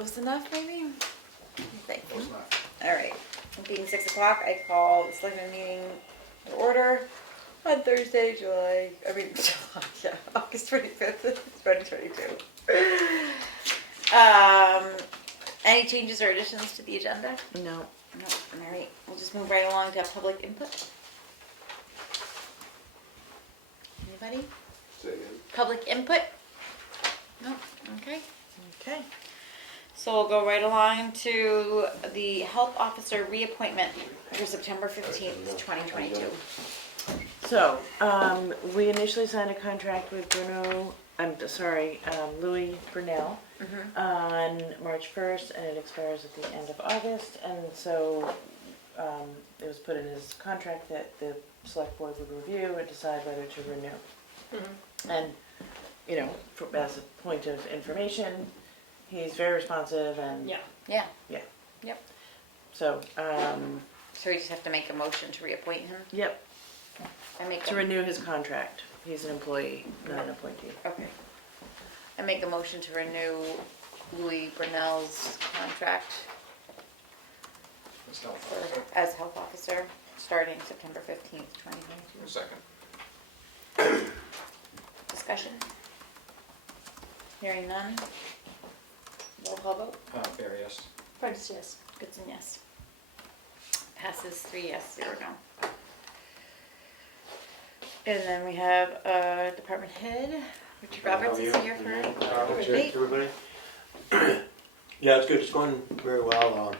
close enough, maybe? What do you think? Close enough. All right. Being 6 o'clock, I call the Selectmen meeting to order on Thursday, August 25th, 2022. Any changes or additions to the agenda? No. No. All right. We'll just move right along to public input. Anybody? Say again. Public input? No. Okay. Okay. So we'll go right along to the health officer reappointment for September 15th, 2022. So, we initially signed a contract with Louis Brunel on March 1st, and it expires at the end of August, and so, it was put in his contract that the select board would review and decide whether to renew. And, you know, as a point of information, he's very responsive and. Yeah. Yeah. Yep. So, So we just have to make a motion to reappoint him? yep, I make to renew his contract. He's an employee, not an appointee. Okay. I make a motion to renew Louis Brunel's contract It's not as health officer starting September 15th, 2022. Second. Discussion? Hearing none? Roll call vote? Fair, yes. Prentice, yes. Goodson, yes. Passes 3 yes, 0 no. And then we have department head, Richard Roberts is here for update. Everybody? Yeah, it's good. It's going very well.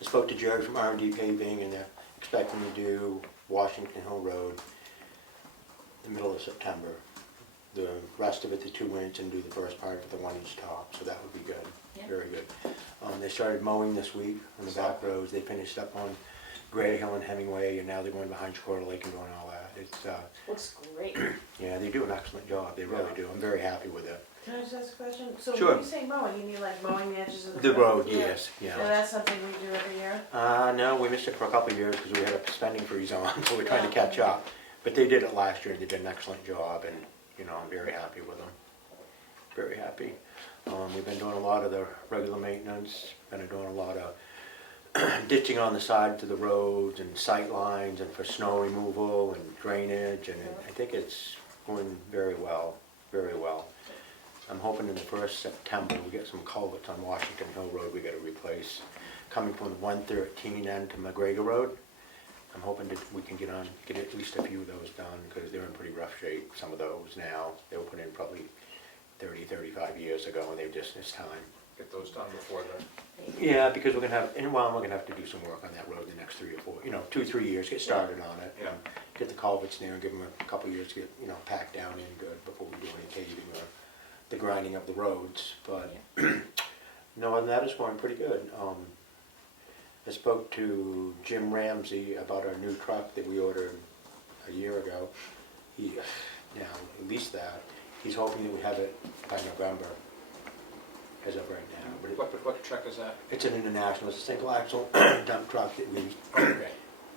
I spoke to Jared from R&D Paving, and they're expecting to do Washington Hill Road in the middle of September. The rest of it, the 2 inch, and do the first part of the 1 inch top, so that would be good. Yeah. Very good. They started mowing this week on the back roads. They finished up on Great Hill and Hemingway, and now they're going behind Chicorta Lake and doing all that. It's Looks great. yeah, they do an excellent job. They really do. I'm very happy with it. Can I just ask a question? So Sure. when you say mowing, you mean like mowing the edges of the The road, Yeah. yes, So yeah. that's something we do every year? No, we missed it for a couple of years because we had a spending freeze on, so we're trying to catch up. But they did it last year, and they did an excellent job, and, you know, I'm very happy with them. Very happy. We've been doing a lot of the regular maintenance, been doing a lot of ditching on the sides of the roads and sight lines and for snow removal and drainage, and I think it's going very well, very well. I'm hoping in the first September we get some culverts on Washington Hill Road we got to replace. Coming from 113 end to McGregor Road, I'm hoping that we can get at least a few of those done because they're in pretty rough shape, some of those now. They were put in probably 30, 35 years ago, and they're just this time. Get those done before the, Yeah, because we're gonna have to do some work on that road the next 3 or 4, 2, 3 years, get started on it. Yeah. And get the culverts there and give them a couple of years to get, packed down in good before we do any paving or the grinding of the roads. But, no, other than that, it's going pretty good. I spoke to Jim Ramsey about our new truck that we ordered a year ago. At least that. He's hoping that we have it by November, as of right now. But what truck is that? it's an international, it's a single axle dump truck that we Okay.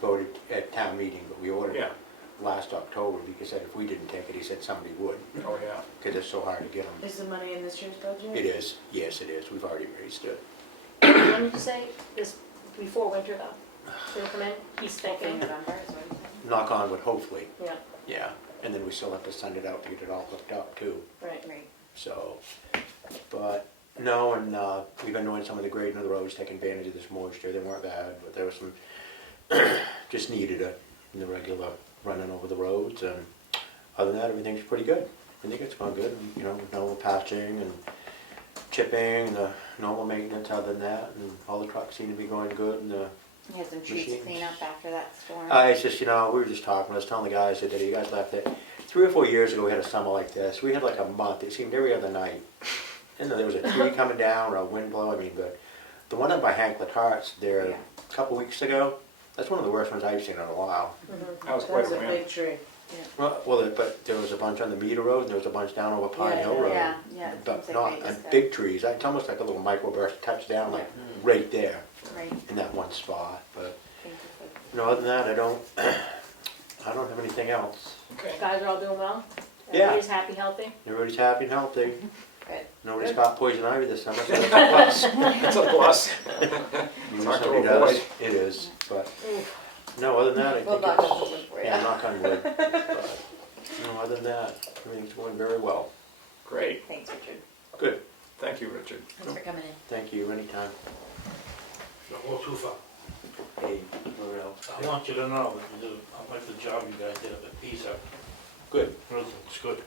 voted at town meeting, but we ordered Yeah. it last October because he said if we didn't take it, he said somebody would, Oh, yeah. because it's so hard to get them. Is the money in this year's budget? It is, yes it is, we've already raised it. When did you say this, before winter though? They'll come in, he's Hopefully thinking. November is what he said. Knock on wood, hopefully, Yeah, yeah. And then we still have to send it out to get it all hooked up too, right. Right. so. But, no, and we've been doing some of the grading of the roads, taking advantage of this moisture. They weren't bad, but there was some, just needed it in the regular running over the roads. And other than that, everything's pretty good. I think it's going good, no patching and chipping and the normal maintenance other than that. And all the trucks seem to be going good. And You had some trees to Machines. clean up after that storm. it's just, we were just talking, I was telling the guys that you guys left it. 3 or 4 years ago, we had a summer like this. We had like a month, it seemed every other night. And there was a tree coming down or a wind blowing, but the one up by Hank Latart's there Yeah. a couple weeks ago, that's one of the worst ones I've seen in a while. That was That quite was a a win. big tree. But there was a bunch on the Meter Road, and there was a bunch down over Pine Hill Road. Yeah, it But seems not like they just big trees, it's almost like a little microburst touchdown, like right there Right. in that one spot. But, Thank you for other than that, I don't have anything else. Okay. Guys are all doing well? Yeah. Everybody's happy, healthy? Everybody's happy and healthy. Good. Nobody's caught poison ivy this summer, so that's a plus. It's a plus. Maybe hard to somebody avoid. does. It is, but, no, other than that, I We'll think knock on it's, wood for you. yeah, knock on wood. But, no, other than that, everything's going very well. Great. Thanks, Richard. Good, Thank you, Richard. Thanks for coming in. thank you, anytime. Don't go too far. Hey, where else? I want you to know that you did, I like the job you guys did up at PISA. Good. Everything's good.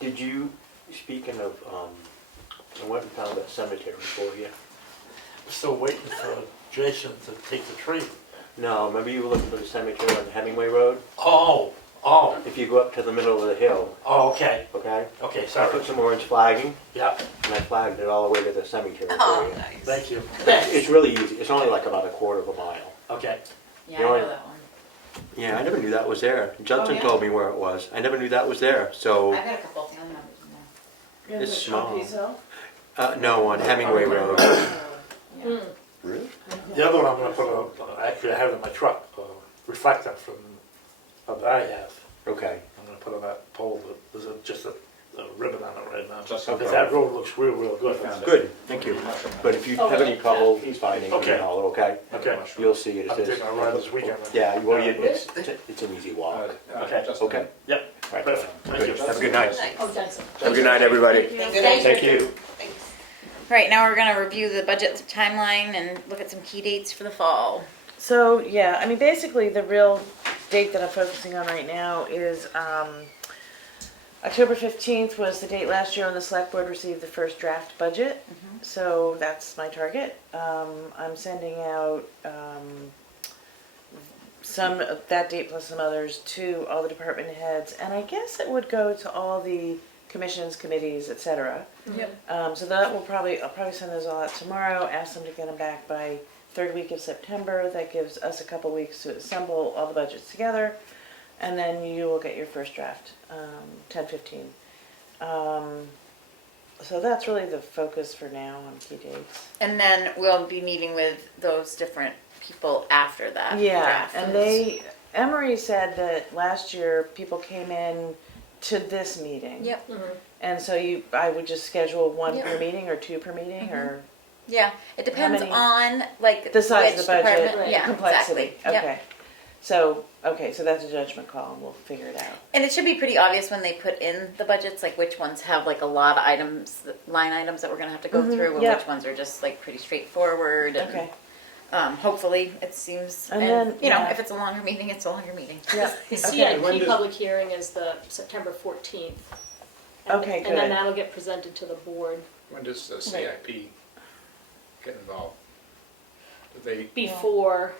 Did you, speaking of, I went and found that cemetery for you. I'm still waiting for Jason to take the tree. No, remember you were looking for the cemetery on the Hemingway Road? Oh, If you go up to the middle of the hill, okay, okay? okay, I sorry. put some orange flagging, Yeah, and I flagged it all the way to the cemetery for Oh, you. nice. thank you. It's really easy, it's only like about a quarter of a mile. Okay, Yeah, You I know know what? that one. Yeah, I never knew that was there. Judson yeah? told me where it was. I never knew that was there, so, I've got a couple of family members in there. It's small. Peace Hill? no, on Hemingway Road. Yeah. Really? the other one I'm gonna put on, actually I have it in my truck, reflector from, that I have. Okay, I'm gonna put on that pole, there's just a ribbon on it right now. Just Because okay. that road looks real, real good. good, thank you. But if you have any trouble finding Okay. it, all okay? Okay. You'll see it. I'm It says- taking a ride this weekend. Yeah, well, it's an easy walk. Okay. Just Okay. Yep, Right. perfect, thank you. Good. Have a good night. Nice. Oh, Jensen. Have a good night, everybody. Thanks. Thank you. Thanks. Right, now we're gonna review the budget timeline and look at some key dates for the fall. So, yeah, I mean, basically, the real date that I'm focusing on right now is October 15th was the date last year when the select board received the first draft budget. So that's my target. I'm sending out some of that date plus some others to all the department heads. And I guess it would go to all the commissions, committees, etc. Yep. So that will I'll probably send those all out tomorrow, ask them to get them back by third week of September. That gives us a couple weeks to assemble all the budgets together, and then you will get your first draft, 10/15. So that's really the focus for now on key dates. And then we'll be meeting with those different people after that Yeah, draft. and Emery said that last year people came in to this meeting. Yep. And so I would just schedule one Yep. per meeting or two per meeting or Yeah, it depends many? on like the size which of the budget, department. Yeah, complexity. exactly. Yep. So that's a judgment call, and we'll figure it out. And it should be pretty obvious when they put in the budgets, like which ones have like a lot of items, line items that we're gonna have to go through, and yep. which ones are just like pretty straightforward. And, Okay. Hopefully it seems, And and, then, you know, yeah. if it's a longer meeting, it's a longer meeting. Yeah. The Okay. When CIP does- public hearing is the September 14th. Okay, And good. then that'll get presented to the board When does the CIP get involved? Do they, before,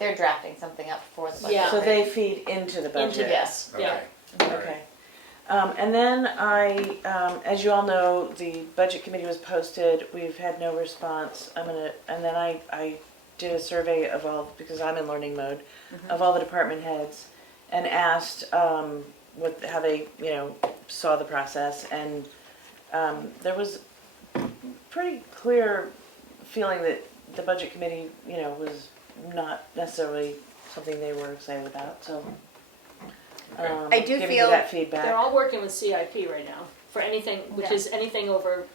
They're drafting something up for the budget. Yeah. So they feed into the budget. into this, yeah. okay. All right. Okay. And then as you all know, the budget committee was posted. We've had no response. And then I did a survey of all, because I'm in learning mode, of all the department heads, and asked how they, saw the process. And there was pretty clear feeling that the budget committee, was not necessarily something they were excited about. So. I do giving feel- you that feedback. They're all working with CIP right now for anything, which Okay. is anything over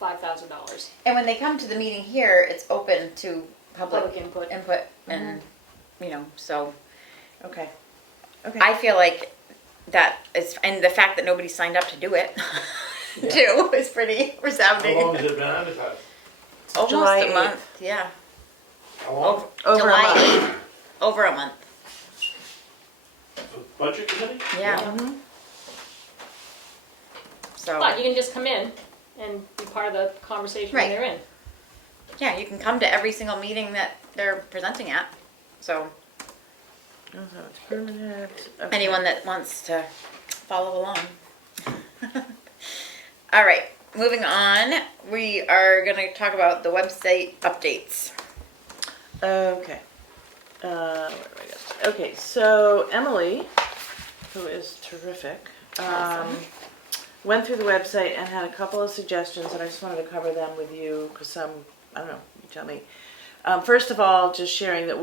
$5,000 And when they come to the meeting here, it's open to public public input. input and, so Okay. Okay. I feel like that is, and the fact that nobody signed up to do it too is pretty How resounding. long has it been advertised? Almost July a 8th. month, yeah. How long? Over July a month. 8th. Over a month, The budget committee? yeah. Mhm. So, But you can just come in and be part of the conversation when Right. they're in. yeah, you can come to every single meeting that they're presenting at. So Oh, so it's permanent. Okay. anyone that wants to follow along. All right, moving on. We are going to talk about the website updates. Okay. Where do I go? Okay, so Emily, who is terrific, Awesome. went through the website and had a couple of suggestions, and I just wanted to cover them with you because I don't know, you tell me. First of all, just sharing that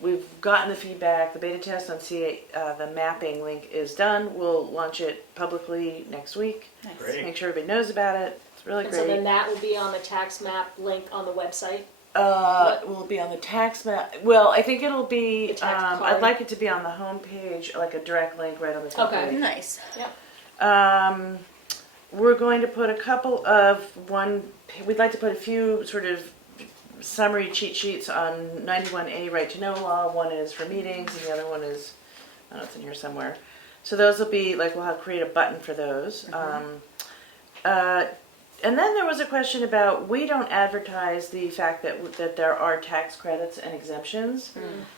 we've gotten the feedback. The beta test on the mapping link is done. We'll launch it publicly next week. Nice. Great. Make sure everybody knows about it. It's really And so then great. that will be on the tax map link on the website. Will it be on the tax map? Well, I think it'll be. The tax I'd card. like it to be on the homepage, like a direct link right on the top Okay. page. Nice. Yep. We're going to put we'd like to put a few sort of summary cheat sheets on 91A right to know law. One is for meetings and the other one is, I don't know, it's in here somewhere. So those will be, like, we'll have create a button for those. And then there was a question about, we don't advertise the fact that there are tax credits and exemptions.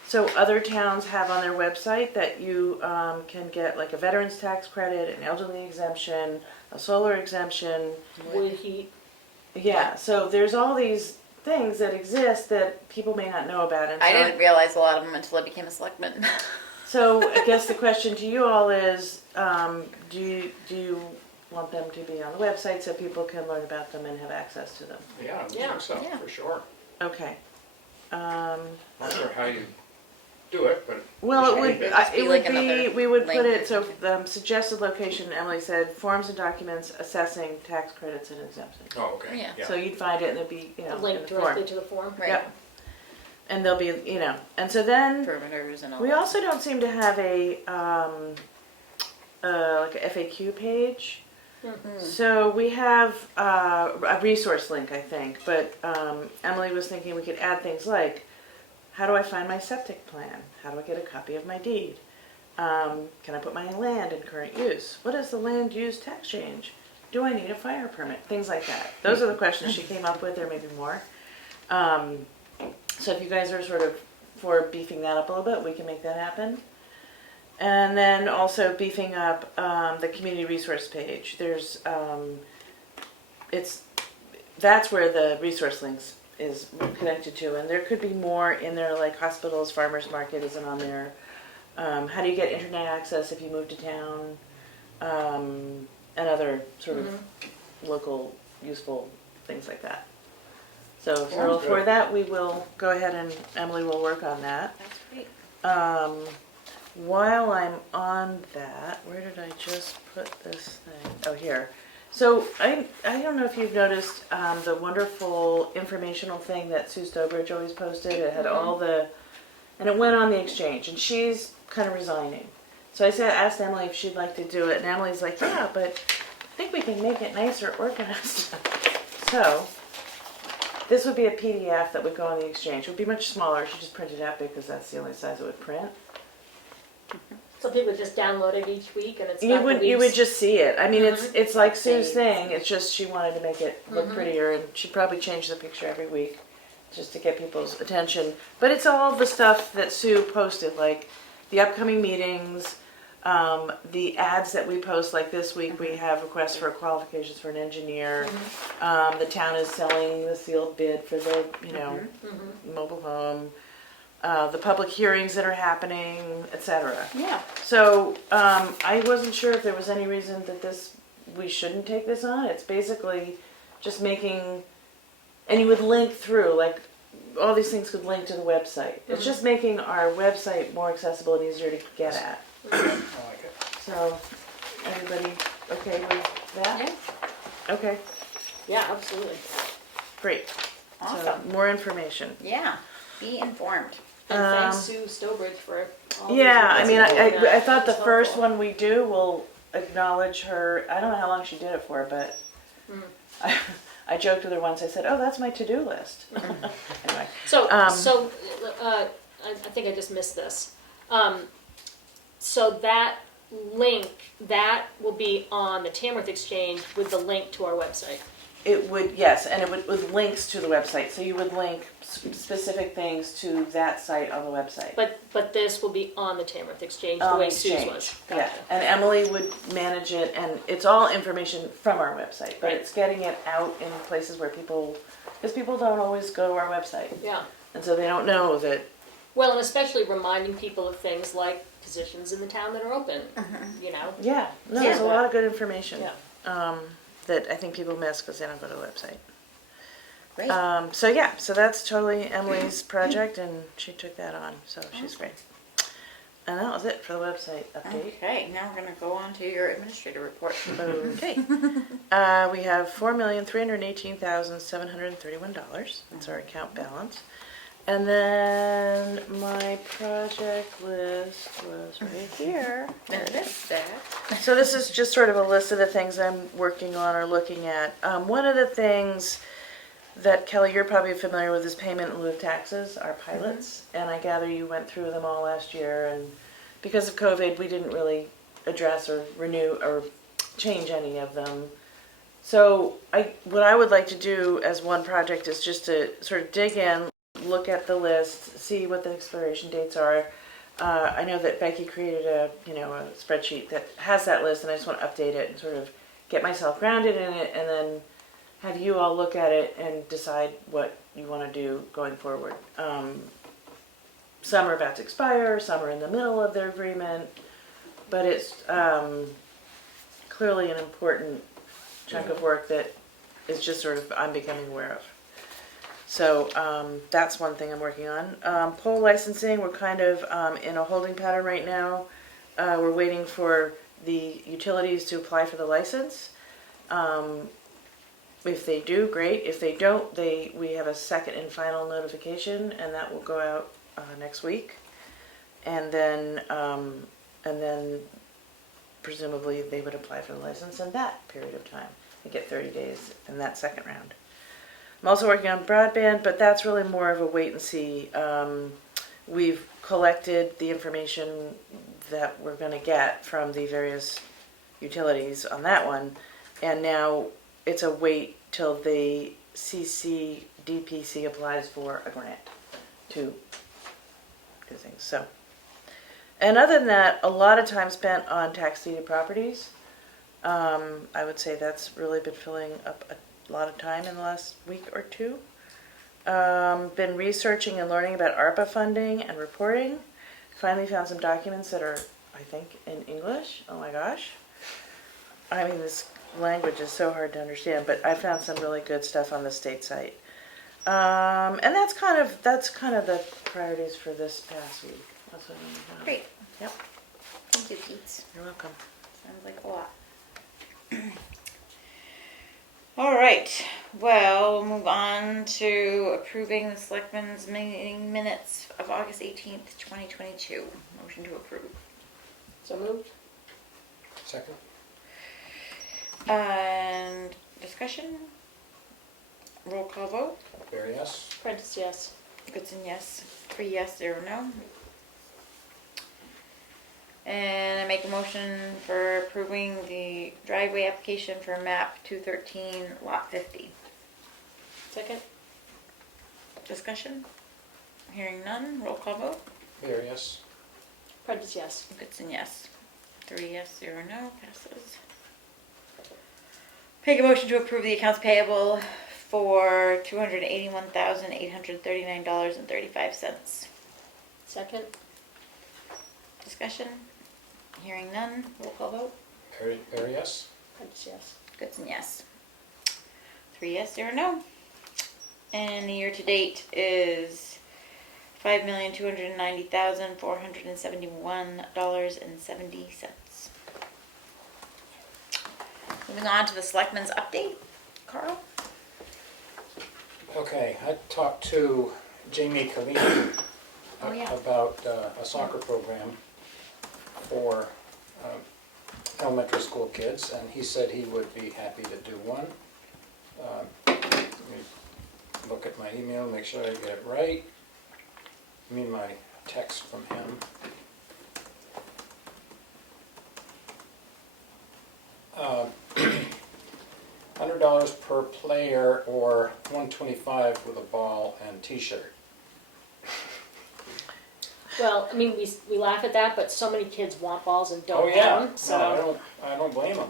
So other towns have on their website that you can get like a veteran's tax credit, an elderly exemption, a solar exemption. Wood heat. Yeah, so there's all these things that exist that people may not know about. And I so didn't realize a lot of them until I became a selectman. So I guess the question to you all is, do you want them to be on the website so people can learn about them and have access to them? Yeah, I Yeah. think so, Yeah. for sure. Okay. Not sure how you do it, but. Well, It it should would, be. Must be it like would be, another we would put link it, or so something. suggested location, Emily said, forms and documents assessing tax credits and exemptions. Oh, okay. Yeah. So you'd find it and there'd be, A in link the form. directly to the form. Right. Yep. And there'll be, and so then, Perimeters and all we that. also don't seem to have a, like a FAQ page. So we have a resource link, I think, but Emily was thinking we could add things like, how do I find my septic plan? How do I get a copy of my deed? Can I put my land in current use? What is the land use tax change? Do I need a fire permit? Things like that. Those are the questions she came up with. There may be more. So if you guys are sort of for beefing that up a little bit, we can make that happen. And then also beefing up the community resource page. There's, that's where the resource links is connected to, and there could be more in there, like hospitals, farmers market isn't on there. How do you get internet access if you move to town? And other sort of local useful things like that. So if you're all for that, we will go ahead and Emily will work on that. That's great. While I'm on that, where did I just put this thing? Oh, here. So I don't know if you've noticed the wonderful informational thing that Sue Stobridge always posted. It had all and it went on the exchange, and she's kind of resigning. So I asked Emily if she'd like to do it, and Emily's like, yeah, but I think we can make it nicer, organized. So this would be a PDF that would go on the exchange. It would be much smaller. She just printed it out because that's the only size it would print. So people just download it each week and it's You got would the you weeks. would just see it. I mean, it's like Sue's Dates. thing. It's just she wanted to make it look prettier, and she probably changed the picture every week just to get people's attention. But it's all the stuff that Sue posted, like the upcoming meetings, the ads that we post. Like this week, we have requests for qualifications for an engineer. The town is selling the sealed bid for the mobile home. The public hearings that are happening, etc. Yeah. So I wasn't sure if there was any reason that we shouldn't take this on. It's basically just making, and you would link through, like all these things could link to the website. It's just making our website more accessible and easier to get at. I like it. So everybody okay with that? Yeah. Okay, Yeah, absolutely. great. Awesome. So more information. Yeah. Be informed. And thanks Sue Stobridge for all these Yeah, I mean, reports. I thought the It's first helpful. one we do will acknowledge her. I don't know how long she did it for, but I joked with her once. I said, "Oh, that's my to-do list." Anyway, So, I think I just missed this. So that link, that will be on the Tamworth Exchange with the link to our website. it would, yes, and it would with links to the website. So you would link specific things to that site on the website. But this will be on the Tamworth Exchange, the On way the Sue's exchange. was. Yeah, Gotcha. and Emily would manage it, and it's all information from our website, but Right. it's getting it out in places where because people don't always go to our website, Yeah. and so they don't know that. Well, and especially reminding people of things like positions in the town that are open, you know? Yeah, no, Yeah. there's a lot of good information. Yeah. That I think people miss because they don't go to the website. Great. So yeah, so that's totally Emily's project, and she took that on, so she's great. And that was it for the website update. Okay, now we're gonna go on to your administrator report. Okay. We have $4,318,731. That's our account balance. And then my project list was right here. There it is. So this is just sort of a list of the things I'm working on or looking at. One of the things that, Kelly, you're probably familiar with is payment in lieu of taxes, our pilots. And I gather you went through them all last year, and because of COVID, we didn't really address or renew or change any of them. So what I would like to do as one project is just to sort of dig in, look at the list, see what the expiration dates are. I know that Becky created a spreadsheet that has that list, and I just want to update it and sort of get myself grounded in it, and then have you all look at it and decide what you want to do going forward. Some are about to expire, some are in the middle of their agreement, but it's clearly an important chunk of work that is just sort of I'm becoming aware of. So that's one thing I'm working on. Poll licensing, we're kind of in a holding pattern right now. We're waiting for the utilities to apply for the license. If they do, great. If they don't, we have a second and final notification, and that will go out next week. And then presumably they would apply for the license in that period of time. They get 30 days in that second round. I'm also working on broadband, but that's really more of a wait and see. We've collected the information that we're going to get from the various utilities on that one, and now it's a wait till the DPC applies for a grant to do things. So, and other than that, a lot of time spent on tax deeded properties. I would say that's really been filling up a lot of time in the last week or two. Been researching and learning about ARPA funding and reporting. Finally found some documents that are, I think, in English. Oh my gosh. I mean, this language is so hard to understand, but I found some really good stuff on the state site. And that's kind of the priorities for this past week. That's what I'm doing. Great. Yep. Thank you, Keats. You're welcome. Sounds like a lot. All right. Well, we'll move on to approving the Selectmen's meeting minutes of August 18th, 2022. Motion to approve. So moved. Second? And discussion? Roll call vote. Barry, yes? Prentice, yes. Goodson, yes. 3 yes, 0 no. And I make a motion for approving the driveway application for map 213, lot 50. Second? Discussion? Hearing none, roll call vote. Barry, yes? Prentice, yes. Goodson, yes. 3 yes, 0 no, passes. Make a motion to approve the accounts payable for $281,839.35. Second? Discussion? Hearing none, roll call vote. Barry, yes? Prentice, yes. Goodson, yes. 3 yes, 0 no. And the year to date is $5,290,471.70. Moving on to the Selectmen's update. Carl? Okay, I talked to Jamie Kalini Oh, yeah. about a soccer program for elementary school kids, and he said he would be happy to do one. Let me look at my email, make sure I get it right. I mean my text from him. $100 per player or $125 with a ball and t-shirt. Well, I mean, we laugh at that, but so many kids want balls and don't Oh yeah, have them, so. no, I don't blame him.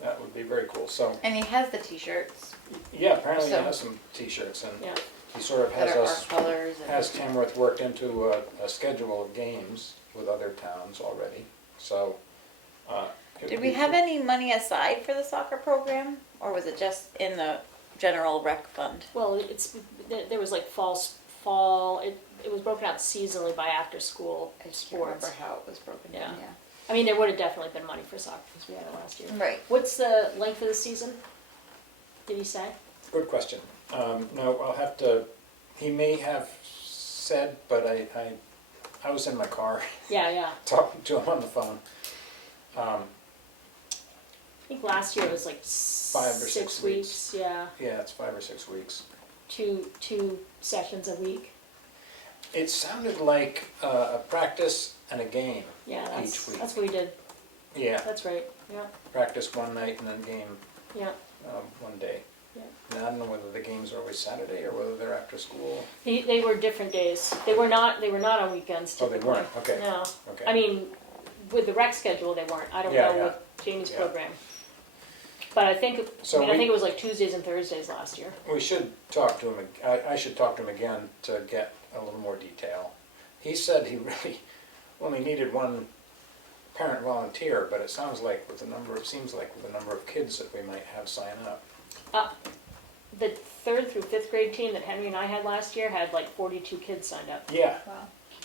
That would be very cool. So And he has the t-shirts yeah, apparently he So- has some t-shirts, and Yeah. he sort of that has are our us, colors. And has Tamworth worked into a schedule of games with other towns already. So it Did would we be have cool. any money aside for the soccer program? Or was it just in the general rec fund? Well, there was like fall, it was broken out seasonally by after-school I just can't sports. remember how it was broken down, Yeah. I mean, there would have definitely been money for soccer because we had it last year. Right. What's the length of the season? Did he say? Good question. No, I'll have to, he may have said, but I was in my car Yeah. talking to him on the phone. I think last year it was like 5 or 6 weeks. Yeah, Yeah, it's 5 or 6 weeks. two sessions a week. It sounded like a practice and a game. Yeah, Each week. that's what we did. Yeah, That's right. Yeah, practice one night and then game yeah. one day. Yeah. And I don't know whether the games are always Saturday or whether they're after school. They were different days. They were not on weekends Oh, they typically. weren't? Okay. No. Okay. I mean, with the rec schedule, they weren't. I don't Yeah, know yeah. with Jamie's Yeah. program. But I think, So I think it was like Tuesdays and Thursdays last year. We should talk to him, I should talk to him again to get a little more detail. He said he really only needed one parent volunteer, but it sounds like with the number of kids that we might have sign up. The 3rd through 5th grade team that Henry and I had last year had like 42 kids signed up. Yeah, Wow.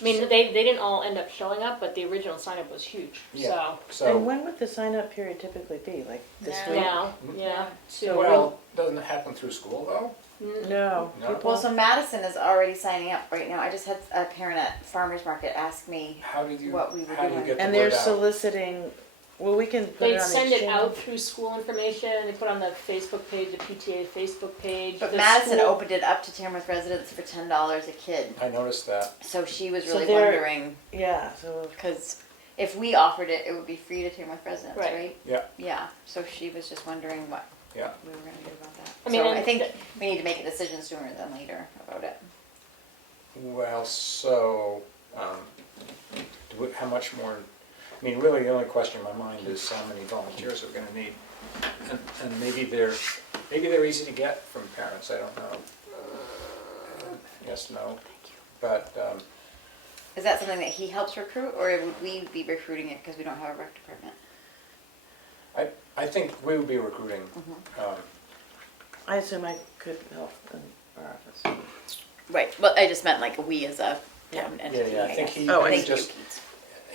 I mean, they didn't all end up showing up, but the original sign up was huge. yeah, And so, when would the sign-up period typically be? Like this Now. So week? now, yeah. soon. well, doesn't it happen through school though? No. No. People- Well, so Madison is already signing up right now. I just had a parent at farmer's market ask me How do you, what we were how do you doing. get the and they're word out? soliciting, well, we can put They'd it on the send it exchange. out through school information. They put on the Facebook page, the PTA Facebook page. But the Madison school- opened it up to Tamworth residents for $10 a kid. I noticed that. So she was So really they're- wondering, Yeah, so, because if we offered it, it would be free to Tamworth residents, Right. right? Yeah, Yeah, so she was just wondering what yeah. we were gonna do about that. I mean, So and I think the- we need to make a decision sooner than later about it. Well, so, how much more, I mean, really the only question in my mind is how many volunteers we're gonna need. And maybe they're easy to get from parents, I don't know. Yes, no, but, Is that something that he helps recruit, or would we be recruiting it because we don't have a rec department? I think we would be recruiting, I assume I could help in our office. Right, well, I just meant like we as a town yeah, entity, yeah, I I think guess. he Oh, I would Thank you, just, Pete.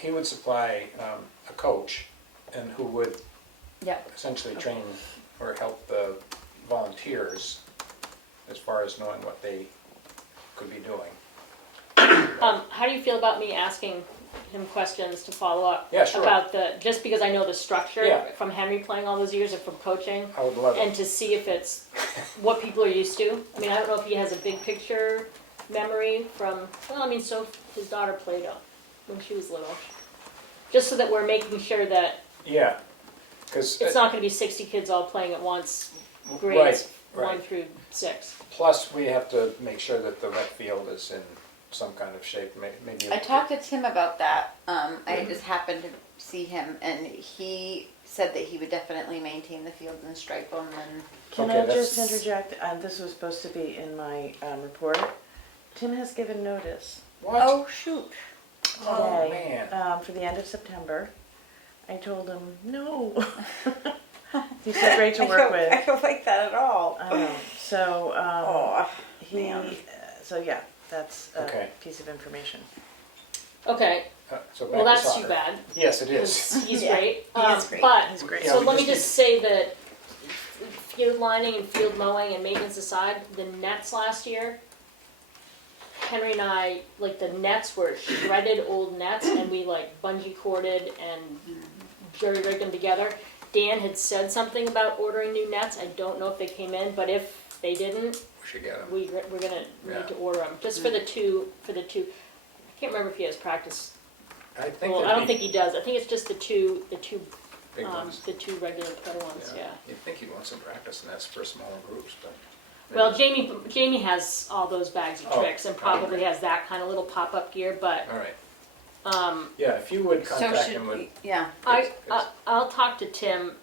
he would supply a coach and who would Yeah, essentially train or help the volunteers as far as knowing what they could be doing. How do you feel about me asking him questions to follow up? Yeah, sure. About just because I know the structure Yeah. from Henry playing all those years and from coaching, I would love and it. to see if it's what people are used to. I mean, I don't know if he has a big picture memory from, well, I mean, so his daughter played when she was little. Just so that we're making sure that Yeah, because. it's not gonna be 60 kids all playing at once, grades Right, 1 right. through 6. Plus, we have to make sure that the rec field is in some kind of shape, maybe. I talked to Tim about that. I just happened to see him, and he said that he would definitely maintain the field and stripe them. And Can Okay, I just that's- interject? This was supposed to be in my report. Tim has given notice What? oh shoot! Oh, today man. for the end of September. I told him, no. He's so great to work with. I don't like that at all. I know. So Oh, he. man. So yeah, that's a Okay. piece of information. Okay, So back well, to that's soccer. too bad. Yes, it is. 'Cause he's Yeah, great. he is great. But, He's great. Yeah, so we let me just just say that field lining and field mowing and maintenance aside, the nets last year, Henry and I, like the nets were shredded old nets and we like bungee corded and jury rigged them together. Dan had said something about ordering new nets. I don't know if they came in, but if they didn't, We should get them. we're gonna Yeah. need to order them, just for the two, I can't remember if he has practice. I think Well, I they'd don't be think he does. I think it's just the two big ones. the two regular play ones, yeah. You'd think he'd want some practice, and that's for smaller groups, but. Well, Jamie has all those bags of Oh, tricks and probably okay. has that kind of little pop-up gear, but, All right. Yeah, if you would So contact should him with. we? Yeah, I'll talk to Tim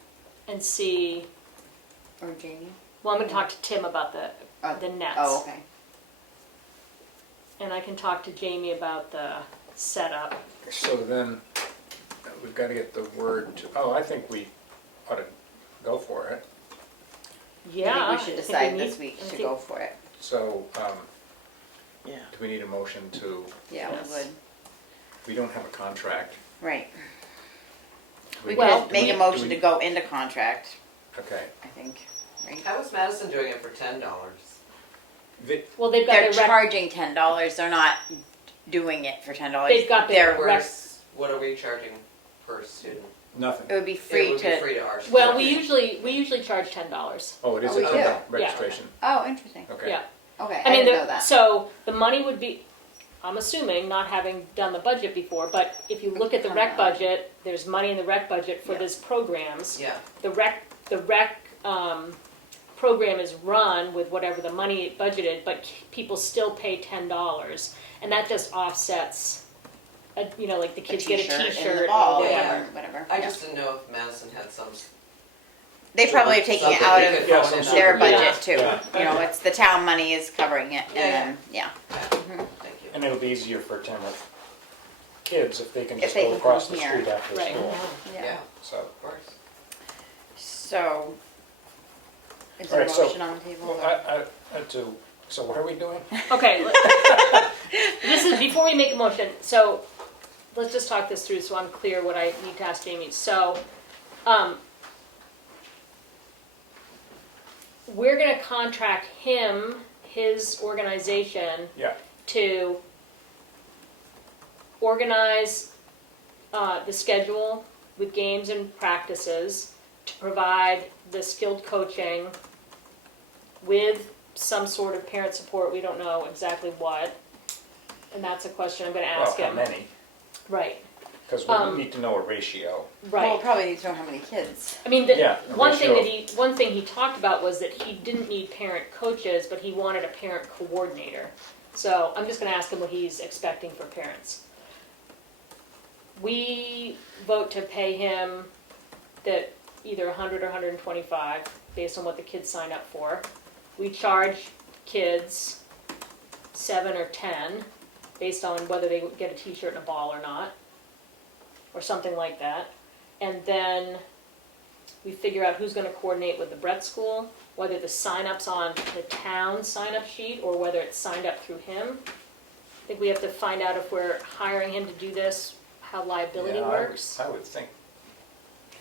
and see, or Jamie. well, I'm gonna talk to Tim about the nets. Oh, okay. And I can talk to Jamie about the setup. So then, we've got to get the word to, I think we ought to go for it. Yeah. I think we should think decide need- this week I to think- go for it. So, Yeah. do we need a motion to, Yeah, Yes. we would. we don't have a contract. Right. Do We Well, could make a do motion we- to go into contract, Okay. I think, right? How is Madison doing it for $10? Well, they've got They're their rec, charging $10, they're not doing it for $10. They've got their They're- rec- What are we charging per student? Nothing. It would be It free would be to, free to our well, students. we usually charge $10. Oh, it is Oh, a we do? $10 registration. oh, interesting, Okay. Yeah. okay, I I mean, didn't know that. so the money would be, I'm assuming, not having done the budget before, but if you look at the rec budget, there's money in the rec budget for Yeah. this programs. Yeah, The rec program is run with whatever the money budgeted, but people still pay $10, and that just offsets, like the A kids get a in the T-shirt ball, or Yeah, whatever. or whatever. I yeah. just didn't know if Madison had some. They probably are taking it something out we of could Yeah, phone some in sort their of- budget Yeah. too. Yeah. You know, it's the town money is covering it, and Yeah, then, yeah. Yeah, Mhm. thank you. And it'll be easier for Tamworth kids if they can If just they go can across come the here. street after Right. school. Yeah, So, of course. So, is there a Alright, so- motion on the table? well, so what are we doing? Okay, this is, before we make a motion, so let's just talk this through so I'm clear what I need to ask Jamie. So, we're gonna contract him, his organization, Yeah, to organize the schedule with games and practices, to provide the skilled coaching with some sort of parent support, we don't know exactly what. And that's a question I'm gonna well, ask how him. many? Right, Because we need to know a ratio. Well, right. we'll probably need to know how many kids. I mean, Yeah, a one thing ratio. one thing he talked about was that he didn't need parent coaches, but he wanted a parent coordinator. So I'm just gonna ask him what he's expecting for parents. We vote to pay him that either 100 or 125, based on what the kids sign up for. We charge kids 7 or 10, based on whether they get a t-shirt and a ball or not, or something like that. And then we figure out who's gonna coordinate with the Brett School, whether the sign-up's on the town sign-up sheet or whether it's signed up through him. I think we have to find out if we're hiring him to do this, how liability Yeah, works. I would think,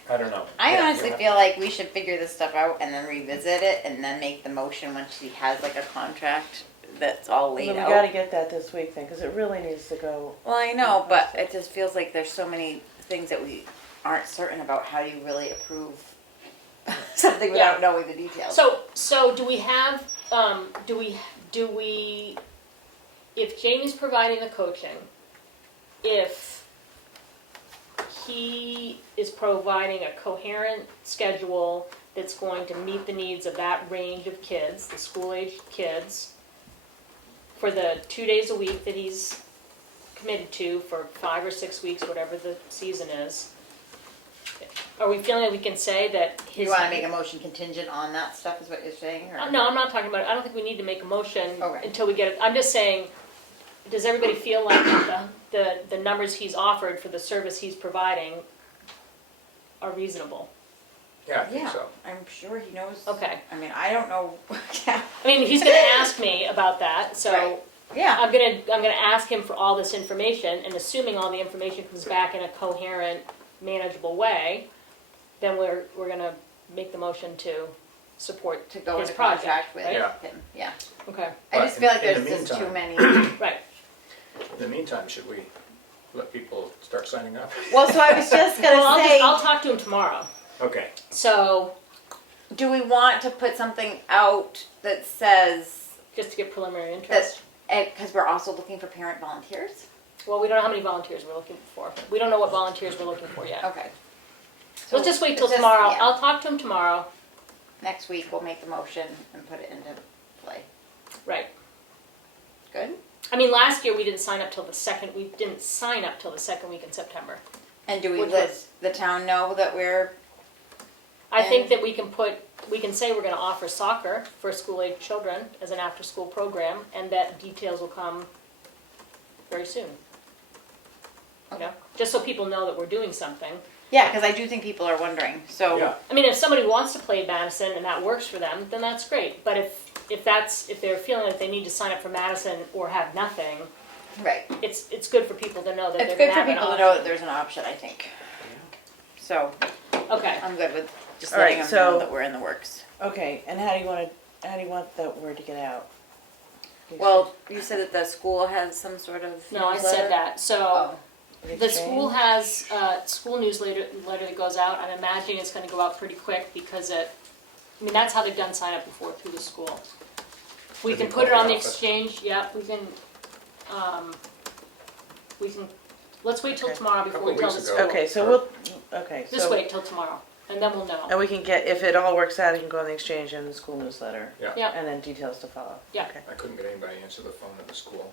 I don't know. I Yeah, honestly you'll feel have- like we should figure this stuff out and then revisit it and then make the motion once he has like a contract that's all So we laid out. gotta get that this week then, because it really needs to go. Well, I know, but it just feels like there's so many things that we aren't certain about. How do you really approve something without knowing the details? So do we have, do we, if Jamie's providing the coaching, if he is providing a coherent schedule that's going to meet the needs of that range of kids, the school-aged kids, for the 2 days a week that he's committed to for 5 or 6 weeks, whatever the season is, are we feeling that we can say that his... You want to make a motion contingent on that stuff, is what you're saying? Or? No, I'm not talking about, I don't think we need to make a motion Okay. until we get it. I'm just saying, does everybody feel like the numbers he's offered for the service he's providing are reasonable? Yeah, I think Yeah, so. I'm sure he knows. Okay. I mean, I don't know. Yeah. I mean, he's gonna ask me about that, so Right. Yeah. I'm gonna ask him for all this information, and assuming all the information comes back in a coherent, manageable way, then we're gonna make the motion to support To go his into project, contract with right? Yeah. him. Yeah. Okay, I But just feel like in the there's just too meantime- many. right. In the meantime, should we let people start signing up? Well, so I was just gonna Well, say, I'll talk to him tomorrow. Okay, So, do we want to put something out that says just to get preliminary interest. that, because we're also looking for parent volunteers? Well, we don't know how many volunteers we're looking for. We don't know what volunteers we're looking for yet. Okay. So let's just wait till it's just- tomorrow. yeah. I'll talk to him tomorrow. Next week, we'll make the motion and put it into play. Right. Good? I mean, last year we didn't sign up till the second week in September. And do we Which let was- the town know that we're, I think And- that we can say we're gonna offer soccer for school-age children as an after-school program, and that details will come very soon. You know, just so people know that we're doing something. Yeah, because I do think people are wondering, so. Yeah, I mean, if somebody wants to play Madison and that works for them, then that's great. But if they're feeling that they need to sign up for Madison or have nothing, Right. it's good for people to know that It's they're good gonna for have an people to option. know that there's an option, I think. So, Okay. I'm good with just All letting right, them know so- that we're in the works. Okay, and how do you want that word to get out? Well, you said that the school has some sort of No, I newsletter? said that. So Oh, the school has a school newsletter that goes out. I'm imagining it's going to go out pretty quick because that's how they've done sign up before through the school. We Have can you put it called on the the office? exchange. Yeah, we can. Let's wait till Okay. tomorrow before Couple we tell weeks the ago. school. Okay, so Just wait till tomorrow, and then we'll know. And we can get, if it all works out, it can go on the exchange and the school newsletter. yeah. Yeah. And then details to follow. Yeah. Okay. I couldn't get anybody to answer the phone at the school.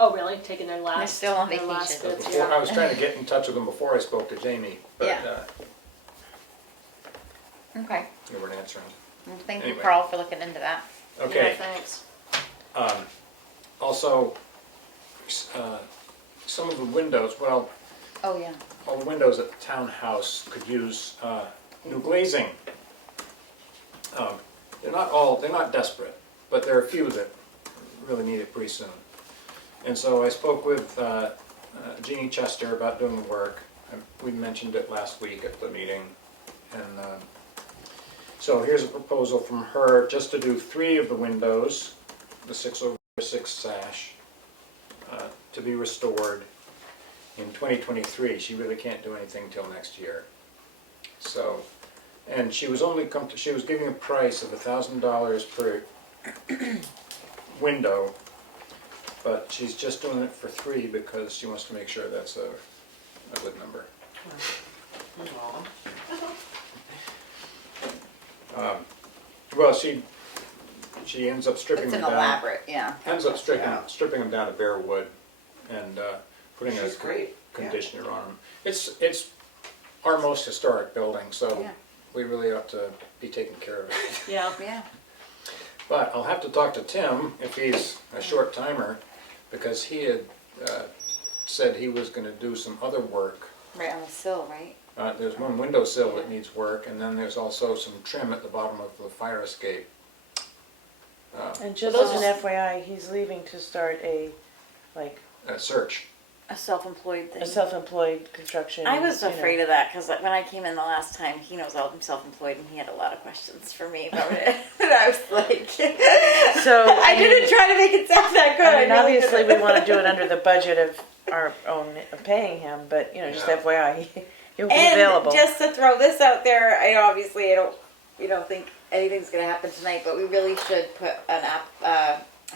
Oh, really? Taking their last. They're still on their last vacation. bits, Before, I yeah. was trying to get in touch with them before I spoke to Jamie, but Yeah. okay. they weren't answering. Well, thank you, Anyway. Carl, for looking into that. Okay. Yeah, thanks. Also, some of the windows, well, Oh, yeah. all the windows at the townhouse could use new glazing. They're not desperate, but there are a few that really need it pretty soon. And so I spoke with Jeannie Chester about doing the work. We mentioned it last week at the meeting. And so here's a proposal from her, just to do 3 of the windows, the 6/6 sash, to be restored in 2023. She really can't do anything till next year. So, and she was she was giving a price of $1,000 per window, but she's just doing it for 3 because she wants to make sure that's a good number. Well, she ends up stripping It's them an down. elaborate, yeah. Ends up Yeah. stripping them down to bare wood and putting a She's great. conditioner on them. It's our most historic building, so Yeah. we really ought to be taking care of it. Yeah. Yeah. But I'll have to talk to Tim if he's a short timer, because he had said he was going to do some other work. Right on the sill, right? There's one windowsill that needs work, and then there's also some trim at the bottom of the fire escape. And just Those as are- an FYI, he's leaving to start a Search. A self-employed thing. self-employed construction. I was afraid of that because when I came in the last time, he knows I'm self-employed and he had a lot of questions for me about it. And I was like, So, I didn't try to make it sound that good. I mean, really obviously, we didn't. want to do it under the budget of our own of paying him, but just Yeah. FYI, he'll be And available. just to throw this out there, I don't think anything's gonna happen tonight, but we really should put an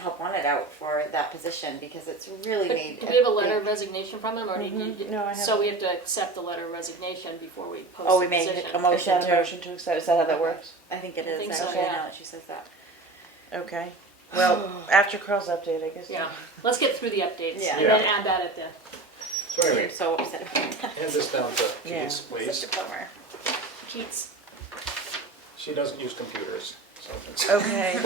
help wanted out for that position because it's really But made. do we have a letter of resignation from him, or No, I so we have to accept the letter of resignation before we post Oh, the we made position. a Is motion that a motion to accept? Is that how that works? I think it I is. think I so, actually yeah. now that she says that. Okay. Well, after Carl's update, I guess. Yeah, let's get through the updates Yeah. and then add that at the. So anyway, I'm so upset about that. hand this down to Yeah. Keith, please. Such a bummer. Keats. She doesn't use computers, so it's... Okay.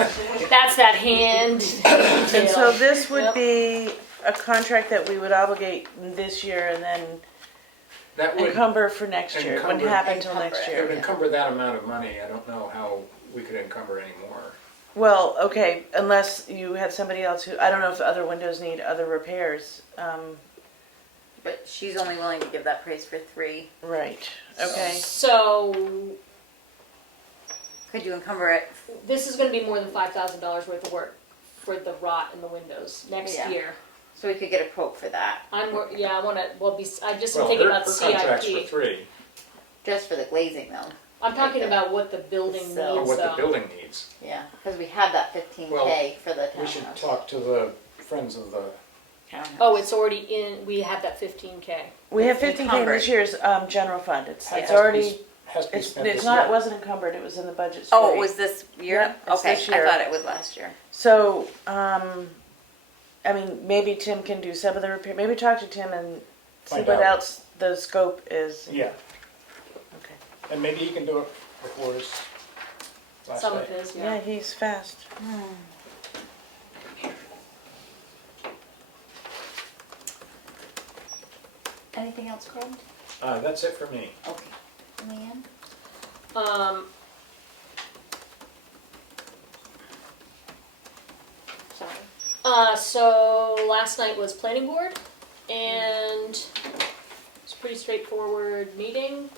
That's that hand. And so this would Yep. be a contract that we would obligate this year and then That would, encumber for next year. It wouldn't Encumber. happen until next Encumber. it would year. encumber that amount of money. I don't know how we could encumber any more. Well, okay, unless you had somebody else who, I don't know if the other windows need other repairs. But she's only willing to give that price for 3. Right, okay. So Could you encumber it? this is going to be more than $5,000 worth of work for the rot in the windows next Yeah. year. So we could get a quote for that, I want to. Well, I just am Well, thinking her about contract's for CIP. 3, just for the glazing though. I'm talking Okay. about what the building So- or needs, what the though. building needs. Yeah, because we had that 15K for the We should townhouse. talk to the friends of the, Townhouse. Oh, it's already in. We have that 15K. We have It's 15K in encumbered. this year's general fund. It's Yeah. already, has to be it's spent this not, it year. wasn't encumbered, it was in the budget Oh, straight. it was this year? Yeah, it's Okay, this year. I thought it was last year. So, I mean, maybe Tim can do some of the repair, maybe talk to Tim and see Find what out. else the scope is. Yeah, Okay. and maybe he can do it before his last Some of day. his, Yeah, yeah. he's fast. Anything else, Craig? That's it for me. Okay. Leanne? Sorry. So last night was planning board, and it's a pretty straightforward meeting.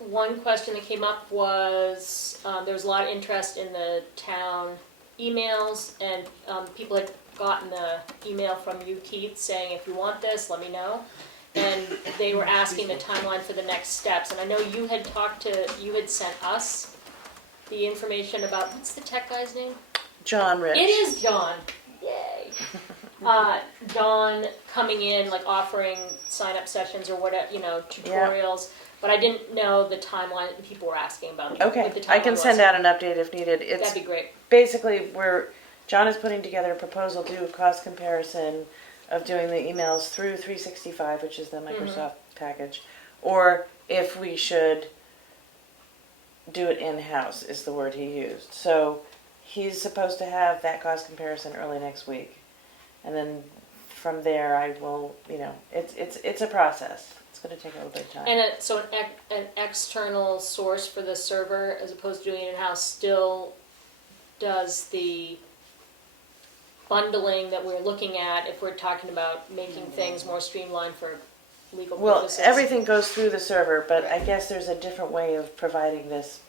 One question that came up was, there was a lot of interest in the town emails, and people had gotten the email from you, Keith, saying, if you want this, let me know. And they were asking the timeline for the next steps, and I know you had sent us the information about, what's the tech guy's name? John Rich. It is John. Yay. John coming in, like offering sign-up sessions or whatever, tutorials. But I didn't know the timeline that people were asking about. Okay, what the I can timeline send was. out an update if needed. It's That'd be great. basically John is putting together a proposal to do a cost comparison of doing the emails through 365, which is the Microsoft package, or if we should do it in-house is the word he used. So he's supposed to have that cost comparison early next week. And then from there I will, it's a process. It's going to take a little bit of time. And so an external source for the server, as opposed to doing it in-house, still does the bundling that we're looking at if we're talking about making things more streamlined for legal Well, purposes. everything goes through the server, but I guess there's a different way of providing these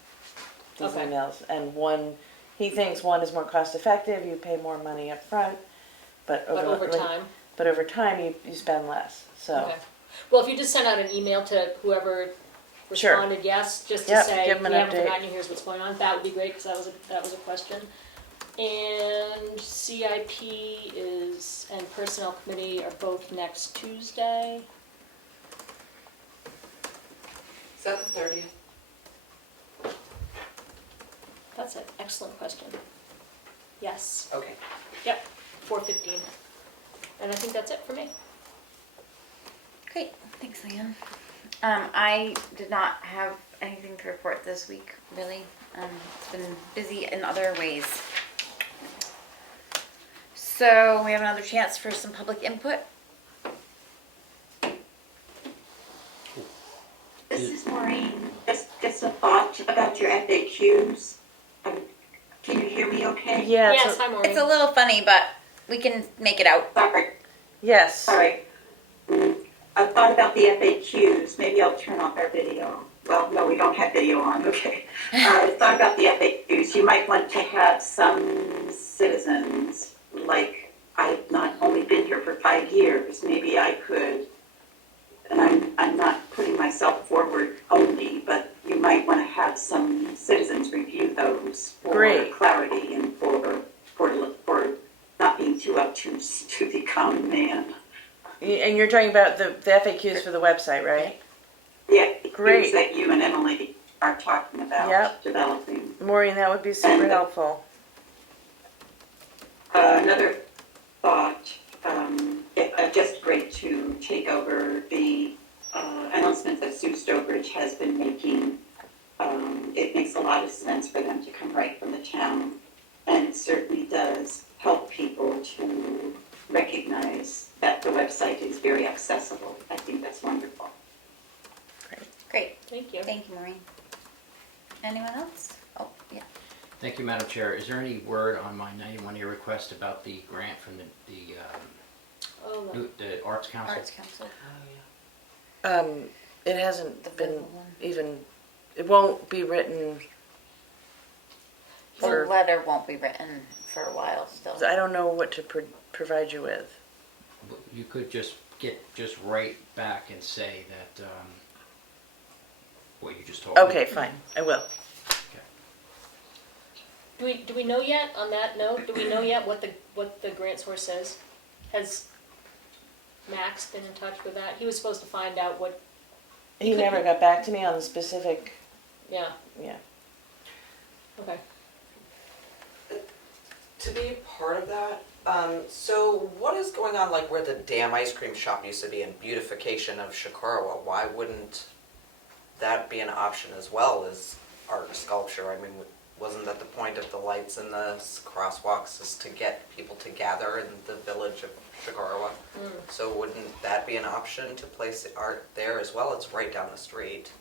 Okay. emails. And he thinks one is more cost effective, you pay more money up front, but over time you spend less. So Okay. Well, if you just send out an email to whoever Sure. responded yes, just to Yep, say, give 'em an we haven't update. forgotten you, here's what's going on, that would be great, because that was a question. And CIP and Personnel Committee are both next Tuesday. Is that the 30th? That's an excellent question. Yes. Okay. Yep, 4:15. And I think that's it for me. Great, thanks, Leanne. I did not have anything to report this week, really. It's been busy in other ways. So we have another chance for some public input. This is Maureen. Just a thought about your FAQs. Can you hear me okay? yeah, Yes, hi Maureen. It's a little funny, but we can make it out. Sorry. yes. Sorry. I thought about the FAQs. Maybe I'll turn off our video. Well, no, we don't have video on. Okay. I thought about the FAQs. You might want to have some citizens, like I've not only been here for 5 years. Maybe I could, and I'm not putting myself forward only, but you might want to have some citizens review those for Great. clarity and for not being too obtuse to the common man. And you're talking about the FAQs for the website, right? Yeah, Great. things that you and Emily are talking about Yep. developing. Maureen, that would be super And- helpful. Another thought, just great to take over the announcement that Sue Stobridge has been making. It makes a lot of sense for them to come right from the town, and it certainly does help people to recognize that the website is very accessible. I think that's wonderful. Great, Thank you. thank you, Maureen. Anyone else? Oh, yeah. Thank you, Madam Chair. Is there any word on my 91-year request about the grant from the Arts Council? Arts Council. It hasn't The been verbal one. even, it won't be written The for, letter won't be written for a while still. I don't know what to provide you with. You could just write back and say that what you just told me. Okay, fine, I will. Do we know yet, on that note, do we know yet what the grant source is? Has Max been in touch with that? He was supposed to find out what, He never got back to me on the specific, yeah, yeah. okay. To be part of that, so what is going on like where the Dam Ice Cream Shop used to be and beautification of Shikarawa? Why wouldn't that be an option as well as art sculpture? I mean, wasn't that the point of the lights and the crosswalks is to get people to gather in the village of Shigarawa? So wouldn't that be an option to place art there as well? It's right down the street.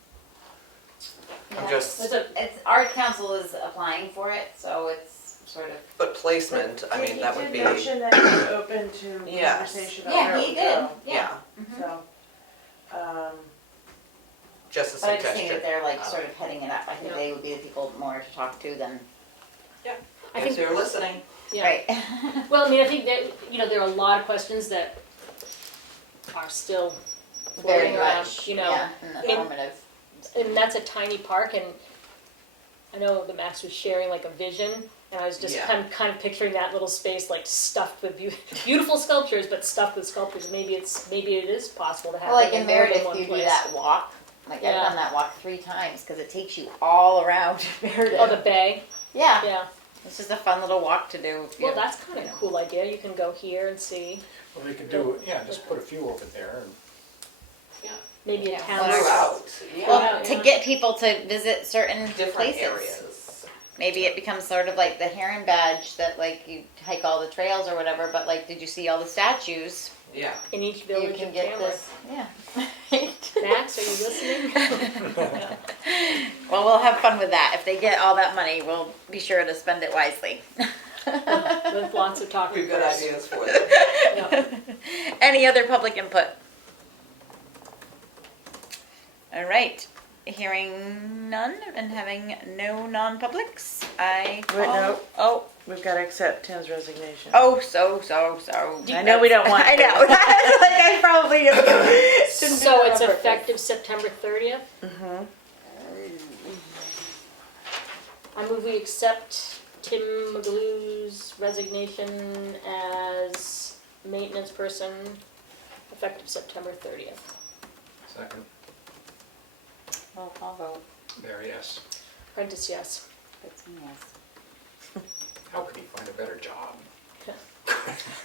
I'm Yeah. just, It's, art council is applying for it, so it's sort of. but placement, I mean, that would be, He did mention that he was open to Yes. conversation about Yeah, where it he would did. go. yeah, So, just a But I just think suggestion. that they're like sort of heading it up. I think Yeah. they would be the people more to talk to than. I If think, you're listening. yeah. Right. Well, I mean, I think that, there are a lot of questions that are still Very floating around, much. you know. Yeah, and informative. And that's a tiny park, and I know that Max was sharing like a vision, and I was just Yeah. kind of picturing that little space like stuffed with beautiful sculptures, but stuffed with sculptures. Maybe it is possible to have Well, like them in in more than Meredith, one you do place. that walk. Like Yeah. I've done that walk 3 times because it takes you all around Meredith. Oh, the bay. Yeah. Yeah. It's just a fun little walk to do. If Well, you- that's kind of a cool idea. You can go here and see. Well, they could do, yeah, just put a few over there and Maybe Yeah. a town. Throughout, Well, yeah, to get people to visit certain different places. areas. Maybe it becomes sort of like the Heron Badge that like you hike all the trails or whatever, but like did you see all the statues? Yeah. In each You village can of get Tamworth. this. Yeah. Max, are you listening? Well, we'll have fun with that. If they get all that money, we'll be sure to spend it wisely. With lots of talking. We've got first. ideas for them. Yeah. Any other public input? All right. Hearing none and having no non-publics, I Wait, call- no. Oh, we've got to accept Tim's resignation. so. I know we don't want I to. know. Like I probably didn't do So that it's on purpose. effective September 30th. Mm-hmm. I move we accept Tim Maglu's resignation as maintenance person effective September 30th. second, Roll call vote. there, yes. Prentice, yes. That's a yes. How could he find a better job?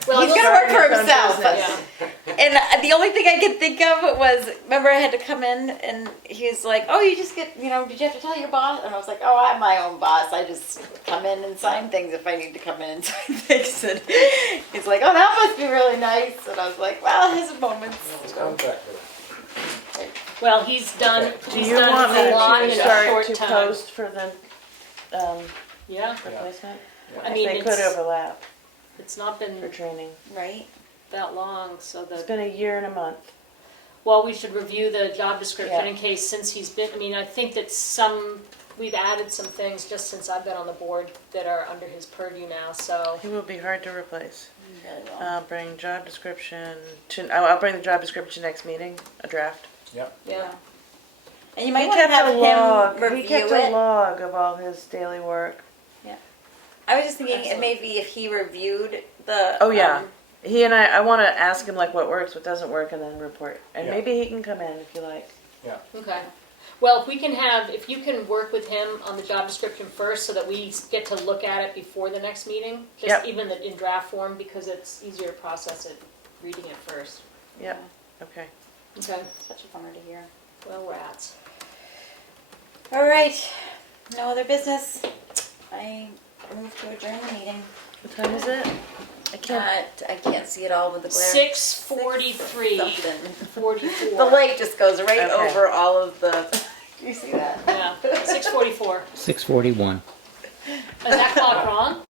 Well, He's I will- gonna work for his own himself. business. And the only thing I could think of was, remember I had to come in and he was like, oh, you just get, did you have to tell your boss? And I was like, oh, I'm my own boss. I just come in and sign things if I need to come in and sign things. And he's like, oh, that must be really nice. And I was like, well, his moments. Let's come back with it. Well, he's done. Do He's you done want a lot me in to a start short to time. post for the Yeah, replacement? I If mean, they could it's- overlap it's not for been training. Right? that long, so It's that. been a year and a month. Well, we should review the job description Yeah. in case, since he's been, I mean, I think that we've added some things just since I've been on the board that are under his purview now, so. He will be hard to replace. Really well. I'll bring job description I'll bring the job description next meeting, a draft. Yep, Yeah. And you might He want to kept have a him log. review He kept it. a log of all his daily work. I was just thinking Excellent. maybe if he reviewed the. Oh, yeah. He and I want to ask him like what works, what doesn't work, and then report. And Yeah. maybe he can come in if you like. Okay. Well, if you can work with him on the job description first so that we get to look at it before the next meeting, just Yep. even in draft form, because it's easier to process it reading it first. Yep. Okay. Okay. Such a bummer to hear. Well, rats. All right. No other business. I move to adjourn the meeting. What time is it? I can't. I can't see it all with the glare. 6:43. Something. 44. The light just goes right Okay. over all of the. Do you see that? Yeah. 6:44. 6:41. Is that clock wrong?